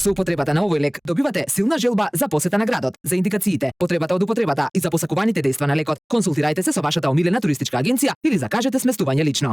Со употребата на овој лек добивате силна желба за посета на градот. За индикациите, потребата од употребата и за посакуваните дејства на лекот, консултирајте се со вашата омилена туристичка агенција или закажете сместување лично.